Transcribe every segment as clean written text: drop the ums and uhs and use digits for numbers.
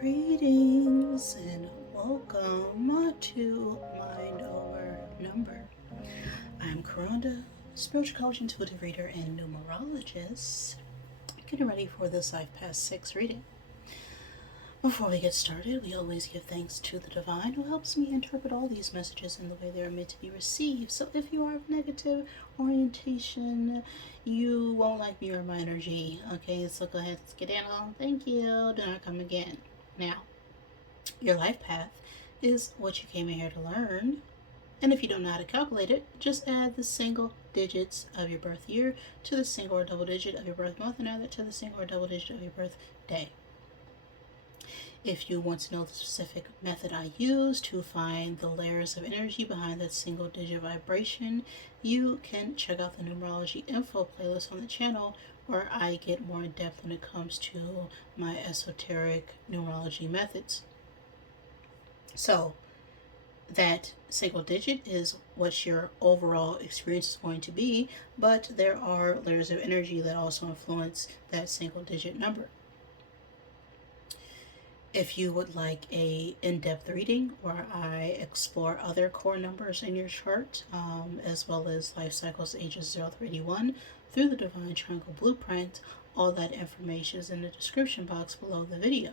Greetings and welcome to Mind Over Number. I'm Karonda, spiritual coach, intuitive reader, and numerologist, getting ready for this Life Past 6 reading. Before we get started, we always give thanks to the divine who helps me interpret all these messages in the way they are meant to be received. So if you are of negative orientation, you won't like me or my energy. Okay, so go ahead, skedaddle. Thank you. Do not come again. Now, your life path is what you came in here to learn. And if you don't know how to calculate it, just add the single digits of your birth year to the single or double digit of your birth month and add that to the single or double digit of your birth day. If you want to know the specific method I use to find the layers of energy behind that single digit vibration, you can check out the Numerology info playlist on the channel where I get more in depth when it comes to my esoteric numerology methods. So, that single digit is what your overall experience is going to be, but there are layers of energy that also influence that single digit number. If you would like a in-depth reading where I explore other core numbers in your chart, as well as life cycles ages 0 through 81 through the Divine Triangle Blueprint, all that information is in the description box below the video.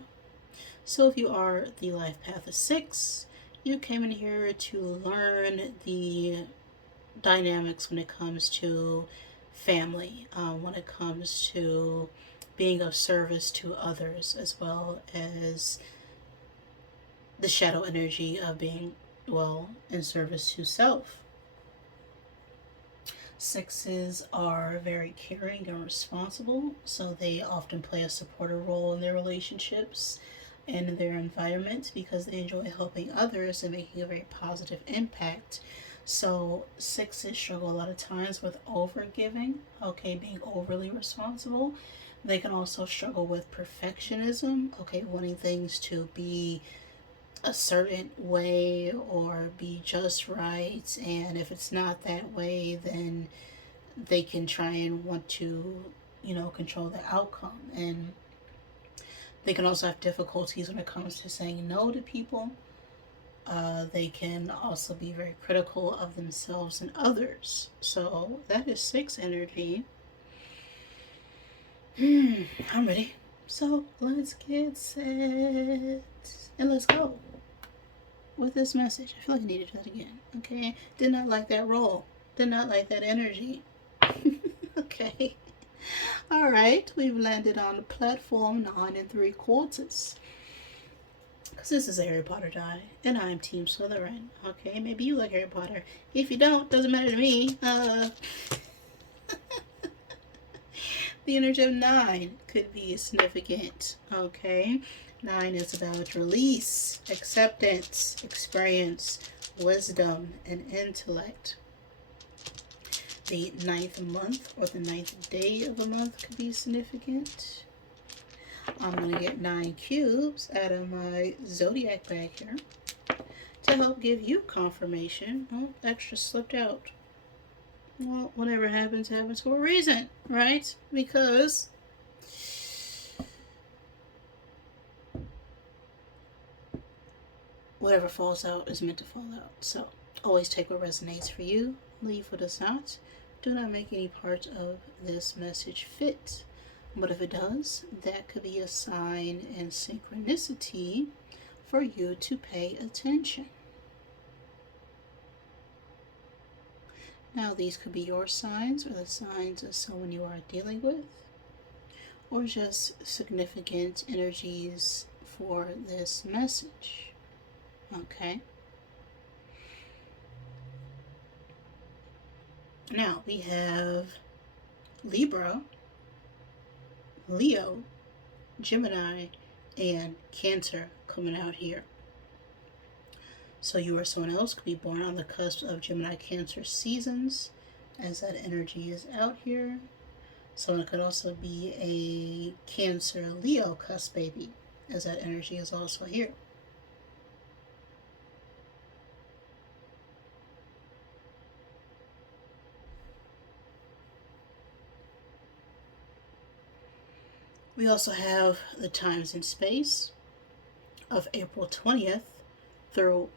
So if you are the life path of 6, you came in here to learn the dynamics when it comes to family, when it comes to being of service to others, as well as the shadow energy of being, in service to self. 6s are very caring and responsible, so they often play a supportive role in their relationships and in their environment because they enjoy helping others and making a very positive impact. So 6s struggle a lot of times with overgiving, being overly responsible. They can also struggle with perfectionism, wanting things to be a certain way or be just right. And if it's not that way, then they can try and want to, control the outcome. And they can also have difficulties when it comes to saying no to people. They can also be very critical of themselves and others. So that is 6 energy. I'm ready. So let's get set and let's go with this message. I feel like I need to do that again. Okay. Did not like that roll. Did not like that energy. Okay. All right. We've landed on platform 9 3/4. Because this is a Harry Potter die, and I'm Team Slytherin. Okay. Maybe you like Harry Potter. If you don't, doesn't matter to me. The energy of 9 could be significant. Okay. 9 is about release, acceptance, experience, wisdom, and intellect. The 9th month or the 9th day of the month could be significant. I'm going to get 9 cubes out of my zodiac bag here to help give you confirmation. Oh, extra slipped out. Well, whatever happens, happens for a reason, right? Because whatever falls out is meant to fall out. So always take what resonates for you, leave what does not. Do not make any part of this message fit. But if it does, that could be a sign and synchronicity for you to pay attention. Now, these could be your signs or the signs of someone you are dealing with, or just significant energies for this message. Okay? Now, we have Libra, Leo, Gemini, and Cancer coming out here. So you or someone else could be born on the cusp of Gemini Cancer seasons, as that energy is out here. Someone could also be a Cancer Leo cusp baby, as that energy is also here. We also have the times and space. of April 20th through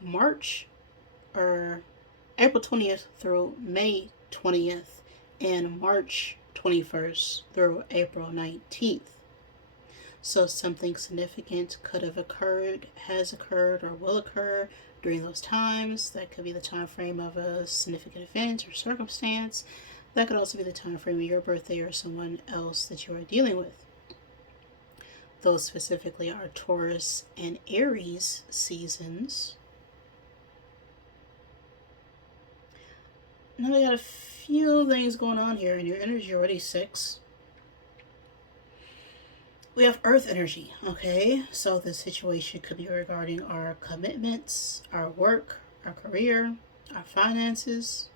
April 20th through May 20th, and March 21st through April 19th. So something significant could have occurred, has occurred, or will occur during those times. That could be the time frame of a significant event or circumstance. That could also be the time frame of your birthday or someone else that you are dealing with. Those specifically are Taurus and Aries seasons. Now we got a few things going on here, and your energy already 6. We have earth energy, okay? So the situation could be regarding our commitments, our work, our career, our finances.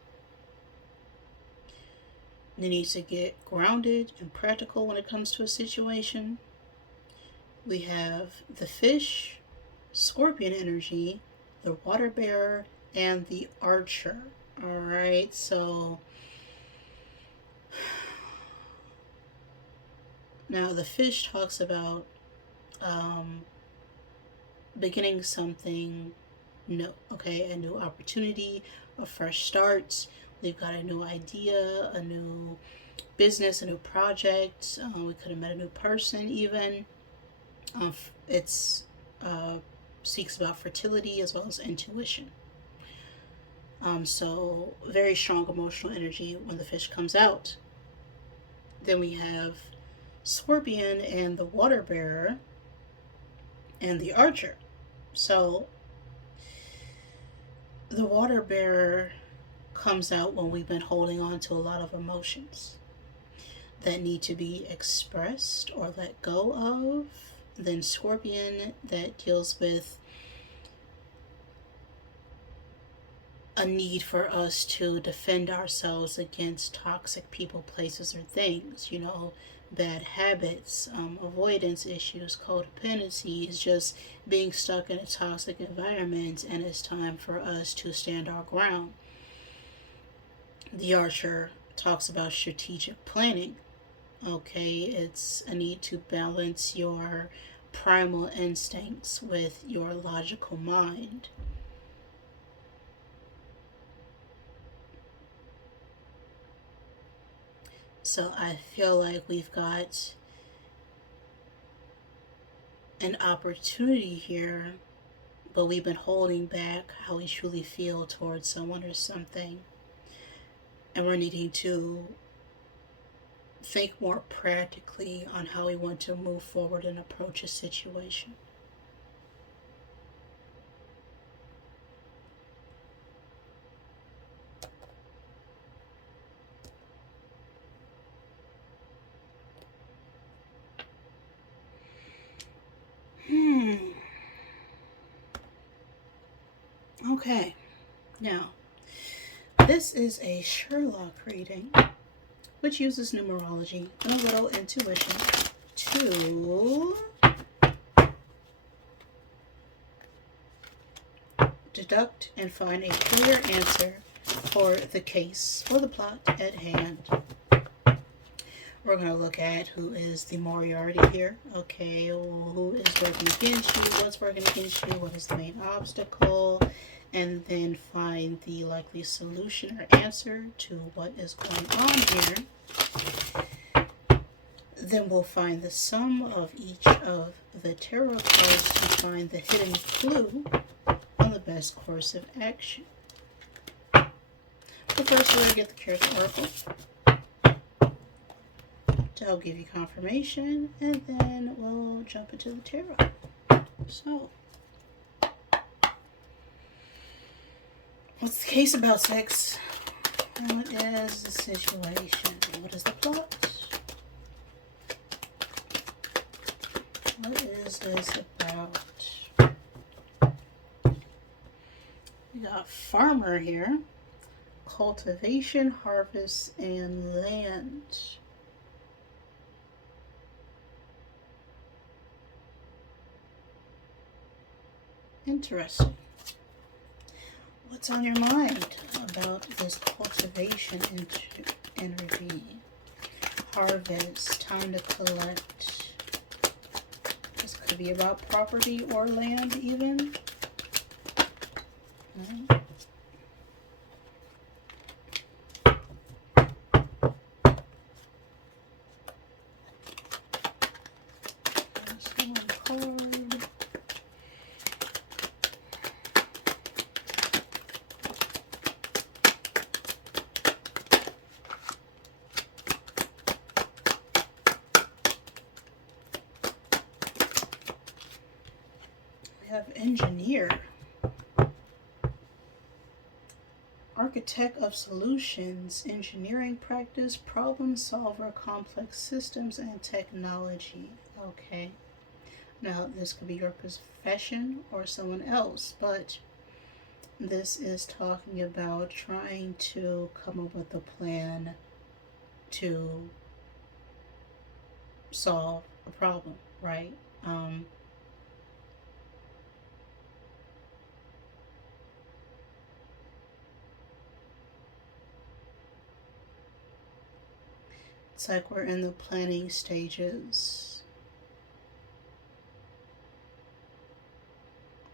You need to get grounded and practical when it comes to a situation. We have the fish, scorpion energy, the water bearer, and the archer. All right, so now the fish talks about beginning something new, okay? A new opportunity, a fresh start. We've got a new idea, a new business, a new project. We could have met a new person even. It's speaks about fertility as well as intuition. So very strong emotional energy when the fish comes out. Then we have Scorpion and the water bearer and the archer. So the water bearer comes out when we've been holding on to a lot of emotions that need to be expressed or let go of. Then Scorpion, that deals with a need for us to defend ourselves against toxic people, places, or things. You know, bad habits, avoidance issues, codependency, is just being stuck in a toxic environment, and it's time for us to stand our ground. The archer talks about strategic planning. Okay, it's a need to balance your primal instincts with your logical mind. So I feel like we've got an opportunity here, but we've been holding back how we truly feel towards someone or something. And we're needing to think more practically on how we want to move forward and approach a situation. Okay, now this is a Sherlock reading, which uses numerology and a little intuition to deduct and find a clear answer for the case or the plot at hand. We're going to look at who is the Moriarty here. Okay, who is working against you, what's working against you, what is the main obstacle, and then find the likely solution or answer to what is going on here. Then we'll find the sum of each of the tarot cards to find the hidden clue on the best course of action. But first, we're going to get the Character Oracle to help give you confirmation, and then we'll jump into the tarot. So, what's the case about, sex? What is the situation? What is the plot? What is this about? We got farmer here. Cultivation, harvest, and land. Interesting. What's on your mind about this cultivation energy? Harvest, time to collect. This could be about property or land even. Right. Have engineer, architect of solutions, engineering practice, problem solver, complex systems and technology. Okay, now this could be your profession or someone else, but this is talking about trying to come up with a plan to solve a problem, right? It's like we're in the planning stages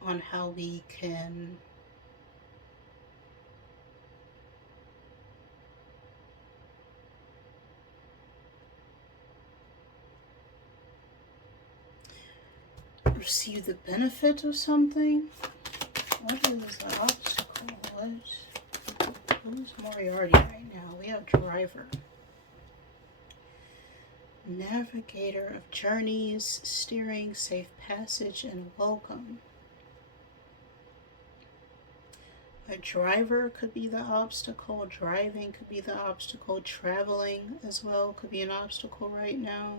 on how we can receive the benefit of something. What is the obstacle? Who's Moriarty right now? We have driver. Navigator of journeys, steering, safe passage, and welcome. A driver could be the obstacle. Driving could be the obstacle. Traveling as well could be an obstacle right now.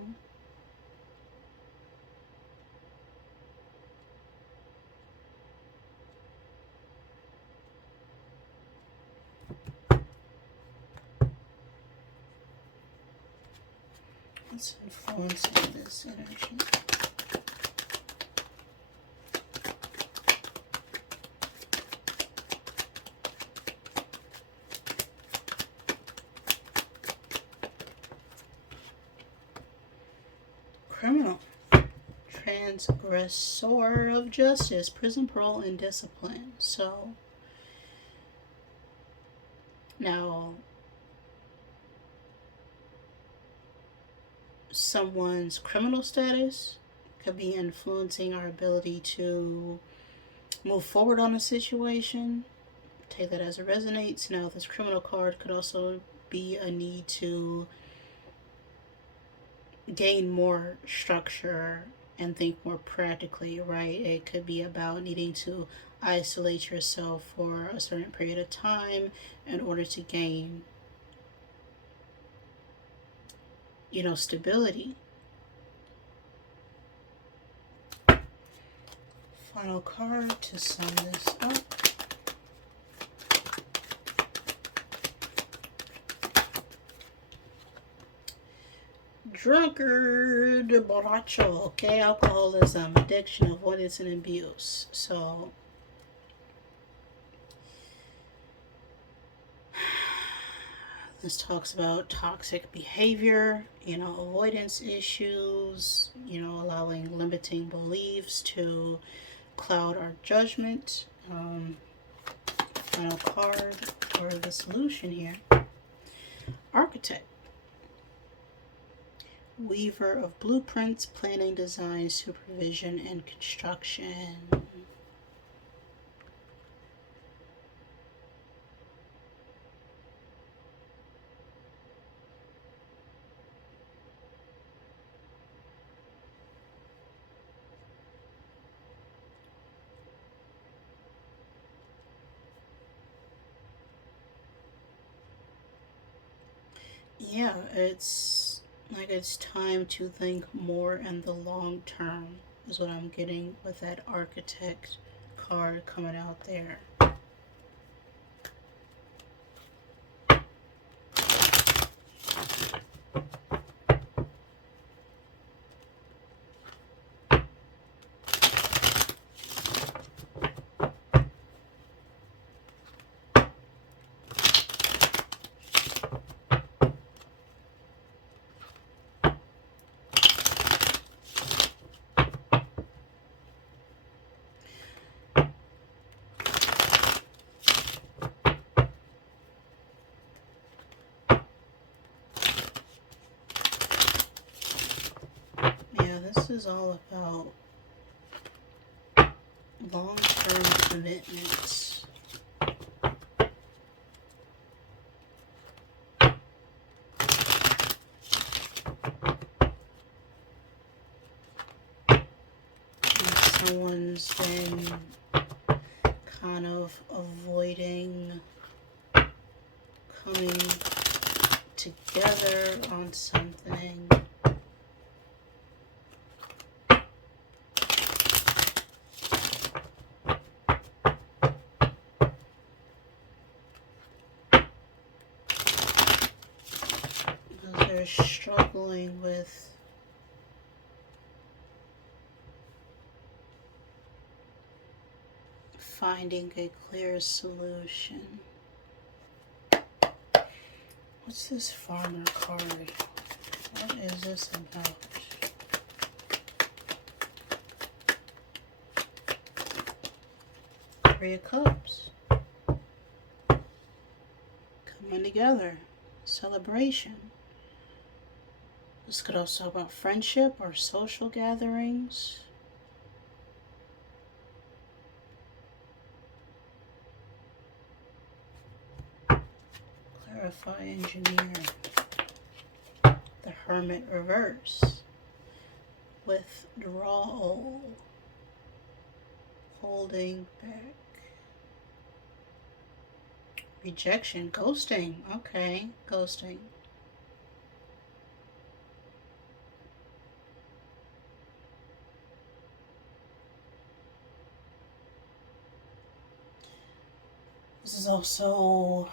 What's influencing this energy? Criminal. Transgressor of justice, prison, parole, and discipline. So, now, someone's criminal status could be influencing our ability to move forward on a situation. Take that as it resonates. Now, this criminal card could also be a need to gain more structure and think more practically, right? It could be about needing to isolate yourself for a certain period of time in order to gain, stability. Final card to sum this up. Drunkard, borracho, okay, alcoholism, addiction, avoidance, and abuse. So, this talks about toxic behavior, avoidance issues, allowing limiting beliefs to cloud our judgment. Final card for the solution here. Architect. Weaver of blueprints, planning, design, supervision, and construction. Yeah, it's time to think more in the long term, is what I'm getting with that architect card coming out there. is all about long-term commitments. Someone's been kind of avoiding coming together on something. Because they're struggling with finding a clear solution. What's this farmer card? What is this about? Three of Cups. Coming together. Celebration. This could also be about friendship or social gatherings. Clarify, engineer. The Hermit reverse. Withdrawal. Holding back. Rejection. Ghosting. Okay, ghosting. This is also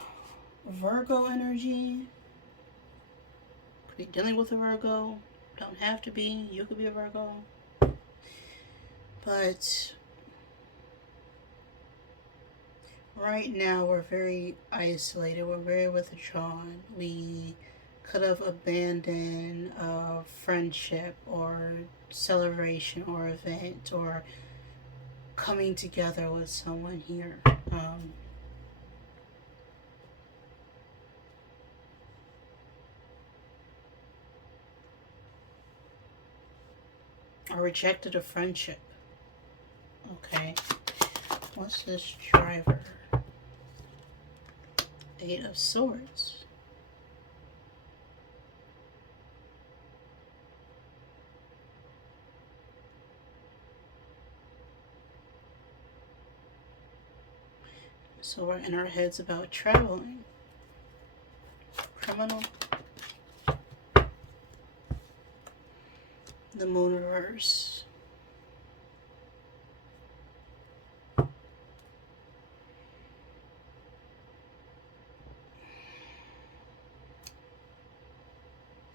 Virgo energy. Could be dealing with a Virgo. Don't have to be. You could be a Virgo. But right now we're very isolated. We're very withdrawn. We could have abandoned a friendship or celebration or event or coming together with someone here. Or rejected a friendship. Okay. What's this driver? Eight of Swords. So we're in our heads about traveling. Criminal. The Moon reverse.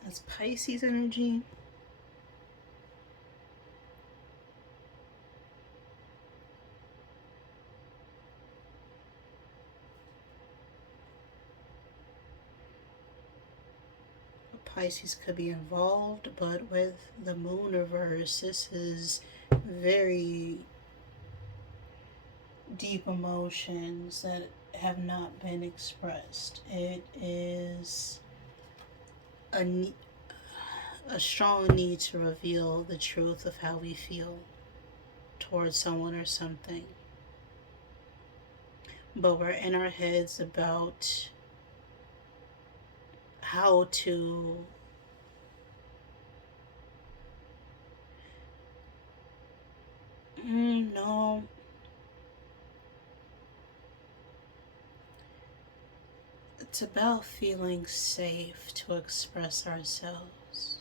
That's Pisces energy. Pisces could be involved, but with the Moon reverse, this is very deep emotions that have not been expressed. It is a strong need to reveal the truth of how we feel towards someone or something. But we're in our heads about how to no. It's about feeling safe to express ourselves.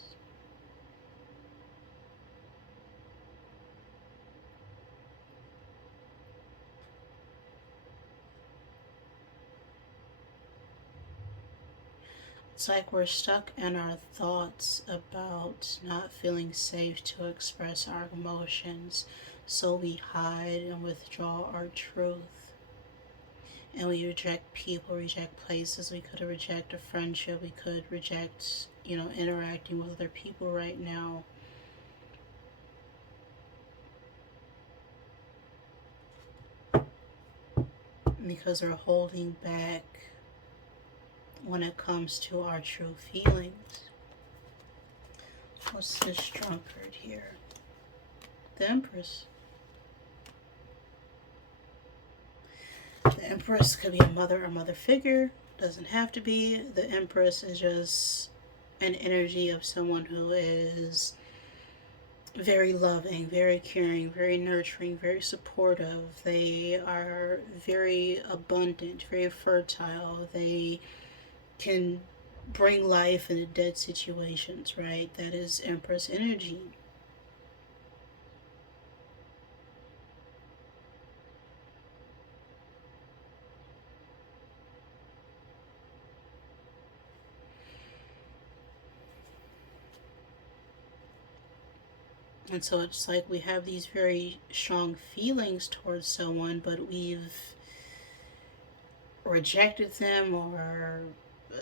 It's like we're stuck in our thoughts about not feeling safe to express our emotions, so we hide and withdraw our truth. And we reject people, reject places. We could reject a friendship. We could reject, interacting with other people right now. Because we're holding back when it comes to our true feelings. What's this drunkard here? the Empress. The Empress could be a mother or mother figure. Doesn't have to be. The Empress is just an energy of someone who is very loving, very caring, very nurturing, very supportive. They are very abundant, very fertile. They can bring life into dead situations, right? That is Empress energy. And so it's like we have these very strong feelings towards someone, but we've rejected them, or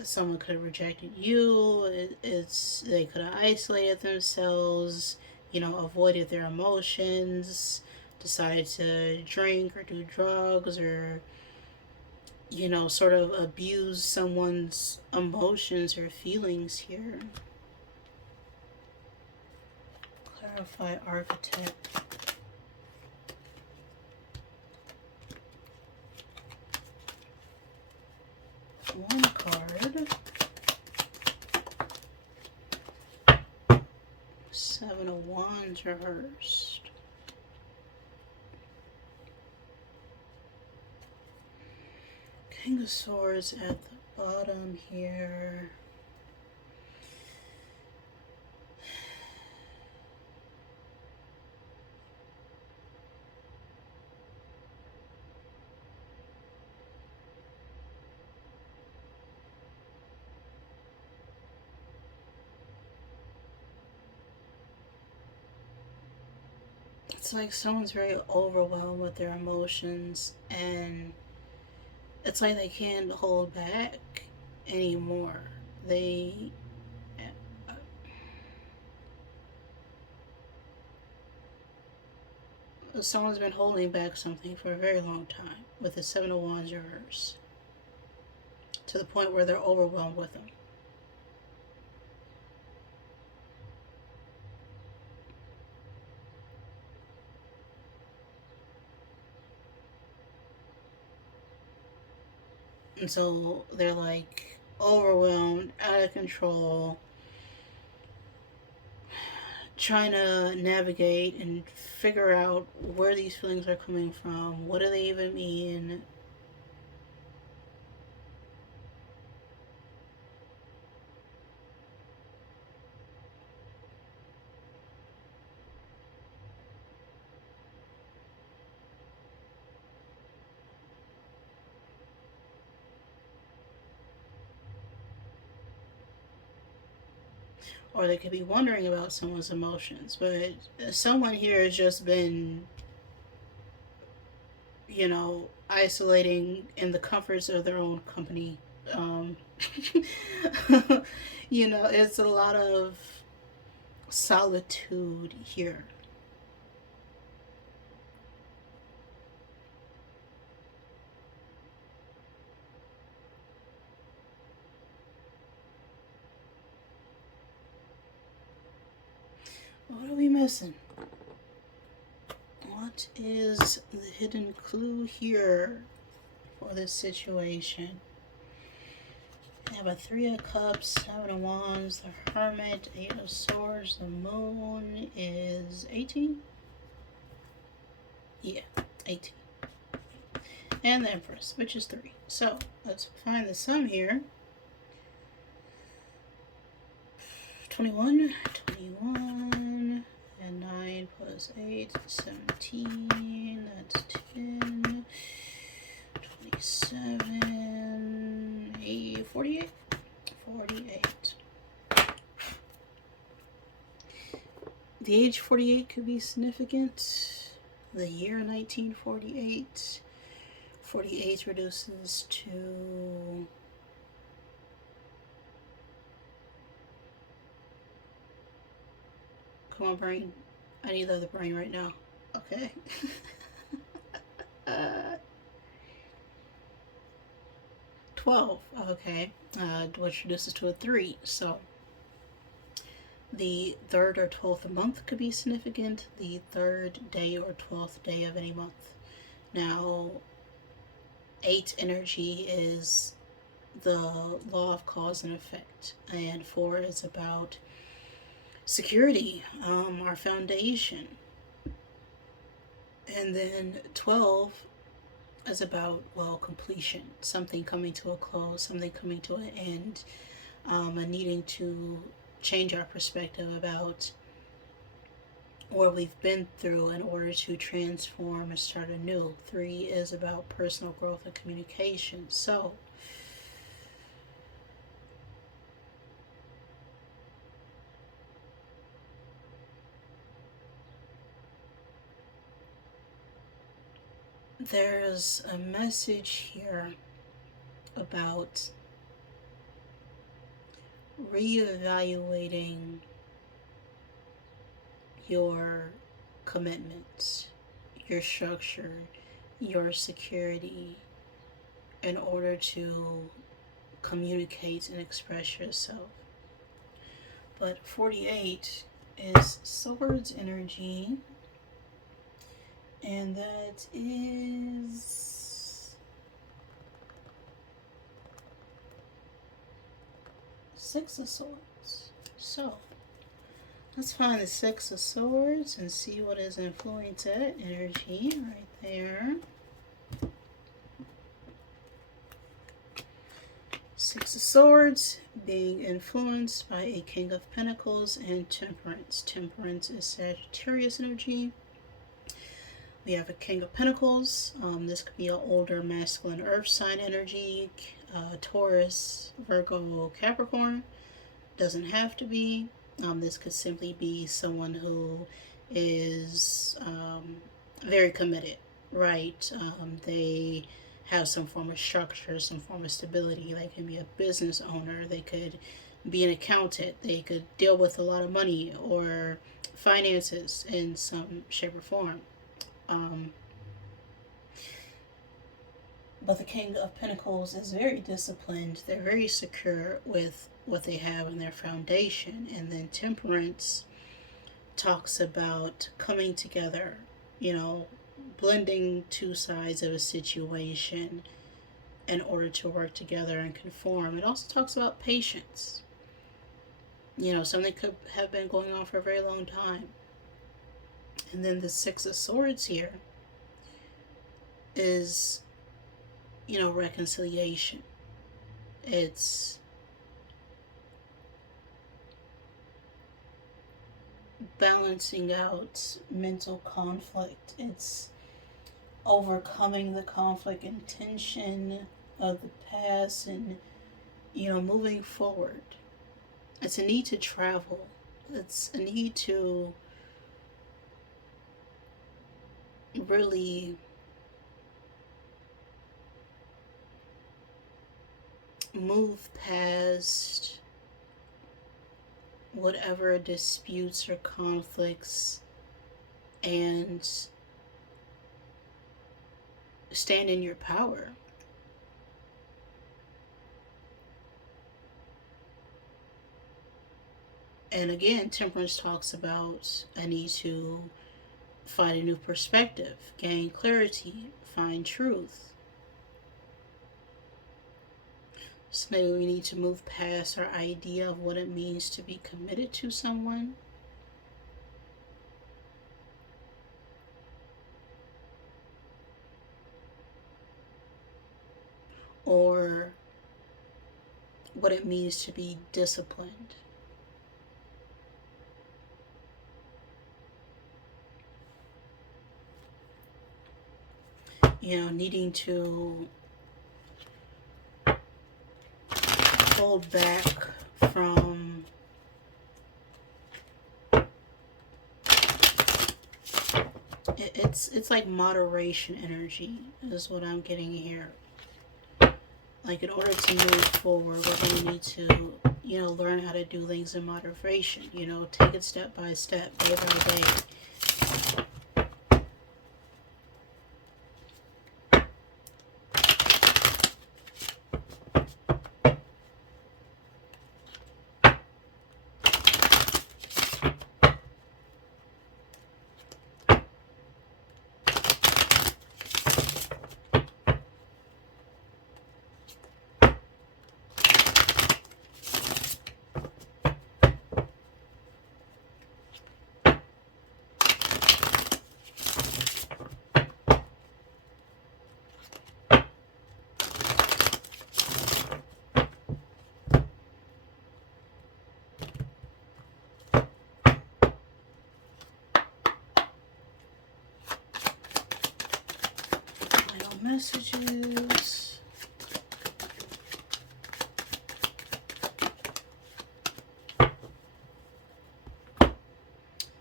someone could have rejected you. It's they could have isolated themselves, avoided their emotions, decided to drink or do drugs, or sort of abuse someone's emotions or feelings here. Clarify architect. One card. Seven of Wands reversed. King of Swords at the bottom here. It's like someone's very overwhelmed with their emotions, and it's like they can't hold back anymore. They Someone's been holding back something for a very long time with the Seven of Wands reverse, to the point where they're overwhelmed with them. And so they're like overwhelmed, out of control, trying to navigate and figure out where these feelings are coming from. What do they even mean? Or they could be wondering about someone's emotions, but someone here has just been, isolating in the comforts of their own company. Um, it's a lot of solitude here. What are we missing? What is the hidden clue here for this situation? I have a Three of Cups, Seven of Wands, the Hermit, Eight of Swords, the Moon is 18? Yeah, 18. And the Empress, which is 3. So, let's find the sum here. 21, 21, and 9 plus 8, 17, that's 10, 27, 8, 48, 48. The age 48 could be significant. The year 1948. 48 reduces to come on, brain. I need the other brain right now. Okay. 12. Okay. Which reduces to a 3. So The third or 12th month could be significant, the third day or 12th day of any month. Now, 8 energy is the law of cause and effect, and 4 is about security, our foundation. And then 12 is about, well, completion, something coming to a close, something coming to an end, and needing to change our perspective about what we've been through in order to transform and start anew. 3 is about personal growth and communication. So, there's a message here about reevaluating your commitments, your structure, your security in order to communicate and express yourself. But 48 is swords energy, and that is 6 of Swords. So, let's find the 6 of Swords and see what is influencing that energy right there. 6 of Swords being influenced by a King of Pentacles and Temperance. Temperance is Sagittarius energy. We have a King of Pentacles. This could be an older masculine earth sign energy. Taurus, Virgo, Capricorn. Doesn't have to be. This could simply be someone who is very committed, right? They have some form of structure, some form of stability. They can be a business owner. They could be an accountant. They could deal with a lot of money or finances in some shape or form. But the King of Pentacles is very disciplined. They're very secure with what they have in their foundation. And then Temperance talks about coming together, blending two sides of a situation in order to work together and conform. It also talks about patience. Something could have been going on for a very long time. And then the 6 of Swords here is, reconciliation. It's balancing out mental conflict. It's overcoming the conflict and tension of the past and, moving forward. It's a need to travel. It's a need to really move past whatever disputes or conflicts and stand in your power. And again, Temperance talks about a need to find a new perspective, gain clarity, find truth. So maybe we need to move past our idea of what it means to be committed to someone. Or what it means to be disciplined. Needing to hold back from it's like moderation energy is what I'm getting here. Like, in order to move forward, we're going to need to, learn how to do things in moderation. Take it step by step, day by day. messages.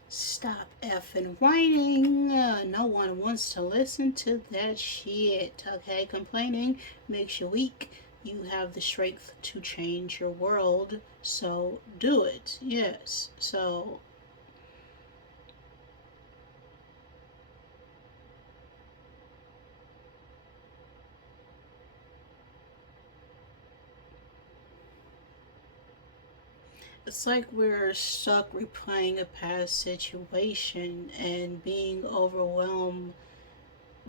Stop effing whining. No one wants to listen to that shit. Okay, complaining makes you weak. You have the strength to change your world, so do it. Yes. So it's like we're stuck replaying a past situation and being overwhelmed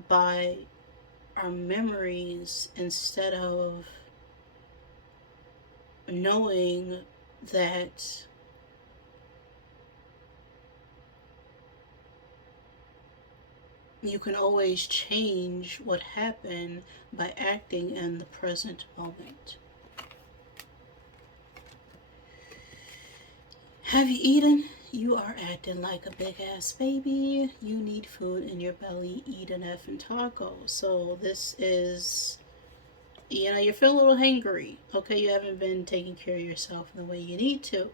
by our memories instead of knowing that you can always change what happened by acting in the present moment. Have you eaten? You are acting like a big ass baby. You need food in your belly. Eat an effing taco. So this is, you're feeling a little hangry. Okay, you haven't been taking care of yourself in the way you need to.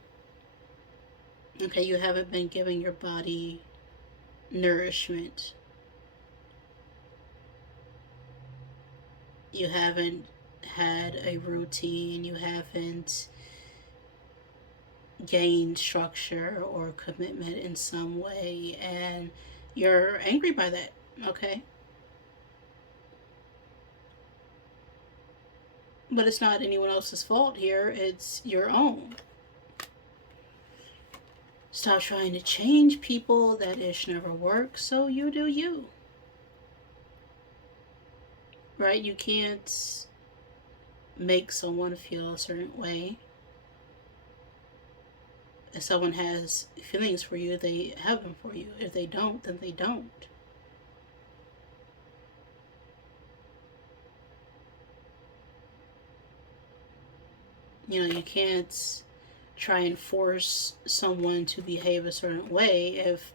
Okay, you haven't been giving your body nourishment. You haven't had a routine. You haven't gained structure or commitment in some way, and you're angry by that. Okay, but it's not anyone else's fault here, it's your own. Stop trying to change people. That ish never works, so you do you. Right? You can't make someone feel a certain way. If someone has feelings for you, they have them for you. If they don't, then they don't. You can't try and force someone to behave a certain way. If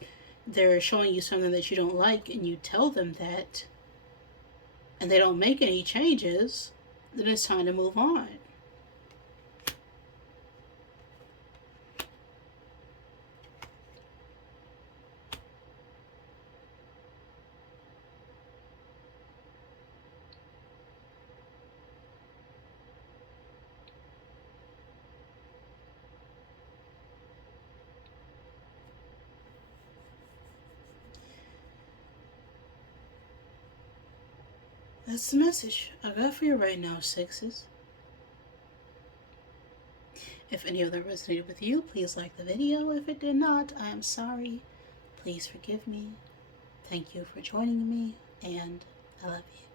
they're showing you something that you don't like and you tell them that and they don't make any changes, then it's time to move on. That's the message I got for you right now, sixes. If any of that resonated with you, please like the video. If it did not, I am sorry. Please forgive me. Thank you for joining me, and I love you.